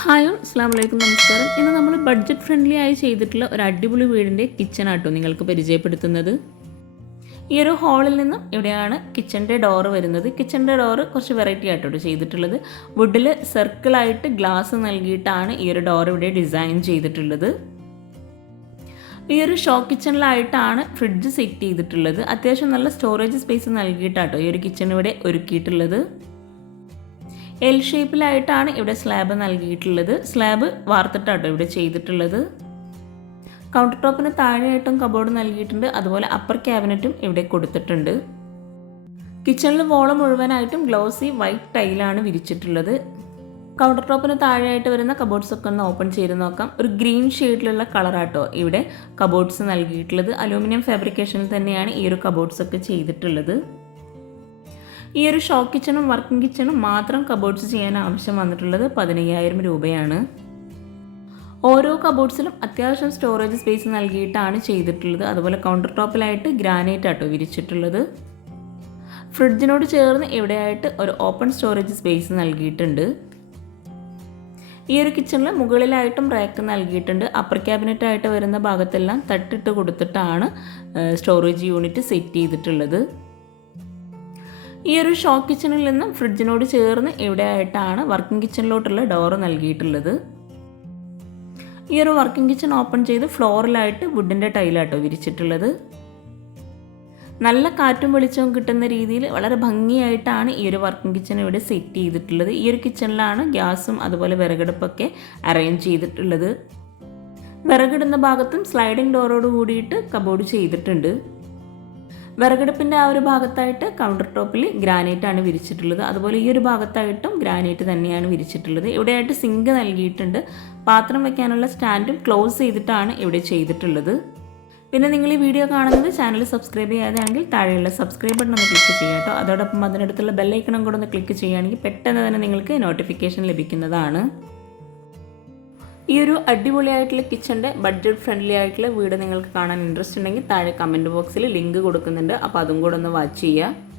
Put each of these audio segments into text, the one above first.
Hi അസ്സാം വലൈക്കും നമസ്കാരം. ഇന്ന് നമ്മൾ ബഡ്ജറ്റ് ഫ്രണ്ട്ലി ആയി ചെയ്തിട്ടുള്ള ഒരു അടിപൊളി വീടിന്റെ കിച്ചൺ ആട്ടോ നിങ്ങൾക്ക് പരിചയപ്പെടുത്തുന്നത്. ഈ ഒരു ഹാളിൽ നിന്നും ഇവിടെയാണ് കിച്ചന്റെ ഡോറ് വരുന്നത്. കിച്ചന്റെ ഡോറ് കുറച്ച് വെറൈറ്റി ആയിട്ടോ ചെയ്തിട്ടുള്ളത്. വുഡിൽ സർക്കിളായിട്ട് ഗ്ലാസ് നൽകിയിട്ടാണ് ഈ ഒരു ഡോർ ഇവിടെ ഡിസൈൻ ചെയ്തിട്ടുള്ളത്. ഈ ഒരു ഷോ കിച്ചണിലായിട്ടാണ് ഫ്രിഡ്ജ് സെറ്റ് ചെയ്തിട്ടുള്ളത്. അത്യാവശ്യം നല്ല സ്റ്റോറേജ് സ്പേസ് നൽകിയിട്ടാട്ടോ ഈ ഒരു കിച്ചൺ ഇവിടെ ഒരുക്കിയിട്ടുള്ളത്. എൽ ഷേപ്പിലായിട്ടാണ് ഇവിടെ സ്ലാബ് നൽകിയിട്ടുള്ളത്. സ്ലാബ് വാർത്തിട്ടാട്ടോ ഇവിടെ ചെയ്തിട്ടുള്ളത്. കൗണ്ടർ ടോപ്പിന് താഴെയായിട്ടും കബോർഡ് നൽകിയിട്ടുണ്ട്. അതുപോലെ അപ്പർ ക്യാബിനറ്റും ഇവിടെ കൊടുത്തിട്ടുണ്ട്. കിച്ചണിൽ വോളം മുഴുവനായിട്ടും ഗ്ലോസി വൈറ്റ് ടൈലാണ് വിരിച്ചിട്ടുള്ളത്. കൗണ്ടർ ടോപ്പിന് താഴെയായിട്ട് വരുന്ന കബോർഡ്സ് ഒക്കെ ഒന്ന് ഓപ്പൺ ചെയ്ത് നോക്കാം. ഒരു ഗ്രീൻ ഷെയ്ഡിലുള്ള കളറാട്ടോ ഇവിടെ കബോർഡ്സ് നൽകിയിട്ടുള്ളത്. അലൂമിനിയം ഫാബ്രിക്കേഷനിൽ തന്നെയാണ് ഈ ഒരു കബോർഡ്സ് ഒക്കെ ചെയ്തിട്ടുള്ളത്. ഈ ഒരു ഷോ കിച്ചണും വർക്കിംഗ് കിച്ചണും മാത്രം കബോർഡ്സ് ചെയ്യാൻ ആവശ്യം വന്നിട്ടുള്ളത് പതിനയ്യായിരം രൂപയാണ്. ഓരോ കബോർഡ്സിലും അത്യാവശ്യം സ്റ്റോറേജ് സ്പേസ് നൽകിയിട്ടാണ് ചെയ്തിട്ടുള്ളത്. അതുപോലെ കൗണ്ടർ ടോപ്പിലായിട്ട് ഗ്രാനൈറ്റ് ആട്ടോ വിരിച്ചിട്ടുള്ളത്. ഫ്രിഡ്ജിനോട് ചേർന്ന് ഇവിടെയായിട്ട് ഒരു ഓപ്പൺ സ്റ്റോറേജ് സ്പേസ് നൽകിയിട്ടുണ്ട്. ഈ ഒരു കിച്ചണിൽ മുകളിലായിട്ടും റാക്ക് നൽകിയിട്ടുണ്ട്. അപ്പർ ക്യാബിനറ്റ് ആയിട്ട് വരുന്ന ഭാഗത്തെല്ലാം തട്ടിട്ട് കൊടുത്തിട്ടാണ് സ്റ്റോറേജ് യൂണിറ്റ് സെറ്റ് ചെയ്തിട്ടുള്ളത്. ഈ ഒരു ഷോ കിച്ചണിൽ നിന്നും ഫ്രിഡ്ജിനോട് ചേർന്ന് ഇവിടെയായിട്ടാണ് വർക്കിംഗ് കിച്ചണിലോട്ടുള്ള ഡോറ് നൽകിയിട്ടുള്ളത്? ഈ ഒരു വർക്കിംഗ് കിച്ചൺ ഓപ്പൺ ചെയ്ത് ഫ്ലോറിലായിട്ട് വുഡിന്റെ ടൈലാട്ടോ വിരിച്ചിട്ടുള്ളത്. നല്ല കാറ്റും വെളിച്ചവും കിട്ടുന്ന രീതിയിൽ വളരെ ഭംഗിയായിട്ടാണ് ഈ ഒരു വർക്കിംഗ് കിച്ചൺ ഇവിടെ സെറ്റ് ചെയ്തിട്ടുള്ളത്. ഈ ഒരു കിച്ചണിലാണ് ഗ്യാസും അതുപോലെ വിറകടുപ്പൊക്കെ അറേഞ്ച് ചെയ്തിട്ടുള്ളത്. വിറകിടുന്ന ഭാഗത്തും സ്ലൈഡിംഗ് ഡോറോട് കൂടിയിട്ട് കബോർഡ് ചെയ്തിട്ടുണ്ട്. വിറകടുപ്പിന്റെ ആ ഒരു ഭാഗത്തായിട്ട് കൗണ്ടർ ടോപ്പിൽ ഗ്രാനൈറ്റ് ആണ് വിരിച്ചിട്ടുള്ളത്. അതുപോലെ ഈ ഒരു ഭാഗത്തായിട്ടും ഗ്രാനൈറ്റ് തന്നെയാണ് വിരിച്ചിട്ടുള്ളത്. ഇവിടെയായിട്ട് സിങ്ക് നൽകിയിട്ടുണ്ട്. പാത്രം വെക്കാനുള്ള സ്റ്റാൻഡും ക്ലോസ് ചെയ്തിട്ടാണ് ഇവിടെ ചെയ്തിട്ടുള്ളത്. പിന്നെ നിങ്ങൾ ഈ വീഡിയോ കാണുന്നത് ചാനൽ സബ്സ്ക്രൈബ് ചെയ്യാതെയാണെങ്കിൽ താഴെയുള്ള സബ്സ്ക്രൈബ് ബട്ടൺ ഒന്ന് ക്ലിക്ക് ചെയ്യാം കേട്ടോ. അതോടൊപ്പം അതിനടുത്തുള്ള ബെല്ലൈക്കണം കൂടെ ഒന്ന് ക്ലിക്ക് ചെയ്യുകയാണെങ്കിൽ പെട്ടെന്ന് തന്നെ നിങ്ങൾക്ക് നോട്ടിഫിക്കേഷൻ ലഭിക്കുന്നതാണ്. ഈ ഒരു അടിപൊളിയായിട്ടുള്ള കിച്ചന്റെ ബഡ്ജറ്റ് ഫ്രണ്ട്ലി ആയിട്ടുള്ള വീട് നിങ്ങൾക്ക് കാണാൻ ഇൻട്രസ്റ്റ് ഉണ്ടെങ്കിൽ താഴെ കമന്റ് ബോക്സിൽ ലിങ്ക് കൊടുക്കുന്നുണ്ട്. അപ്പോൾ അതും കൂടെ ഒന്ന് വാച്ച് ചെയ്യുക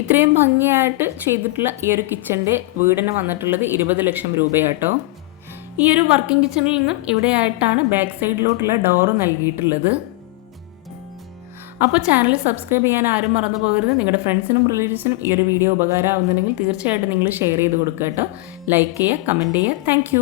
ഇത്രയും ഭംഗിയായിട്ട് ചെയ്തിട്ടുള്ള ഈ ഒരു കിച്ചന്റെ വീടിന് വന്നിട്ടുള്ളത് ഇരുപത് ലക്ഷം രൂപയാട്ടോ. ഈ ഒരു വർക്കിംഗ് കിച്ചണിൽ നിന്നും ഇവിടെയായിട്ടാണ് ബാക്ക് സൈഡിലോട്ടുള്ള ഡോറ് നൽകിയിട്ടുള്ളത്. അപ്പോൾ ചാനൽ സബ്സ്ക്രൈബ് ചെയ്യാൻ ആരും മറന്നു പോകരുത്. നിങ്ങളുടെ ഫ്രണ്ട്സിനും റിലേറ്റീവ്സിനും ഈ ഒരു വീഡിയോ ഉപകാരമാവുന്നുണ്ടെങ്കിൽ തീർച്ചയായിട്ടും നിങ്ങൾ ഷെയർ ചെയ്ത് കൊടുക്കുക കേട്ടോ. ലൈക്ക് ചെയ്യുക കമന്റ് ചെയ്യുക. താങ്ക്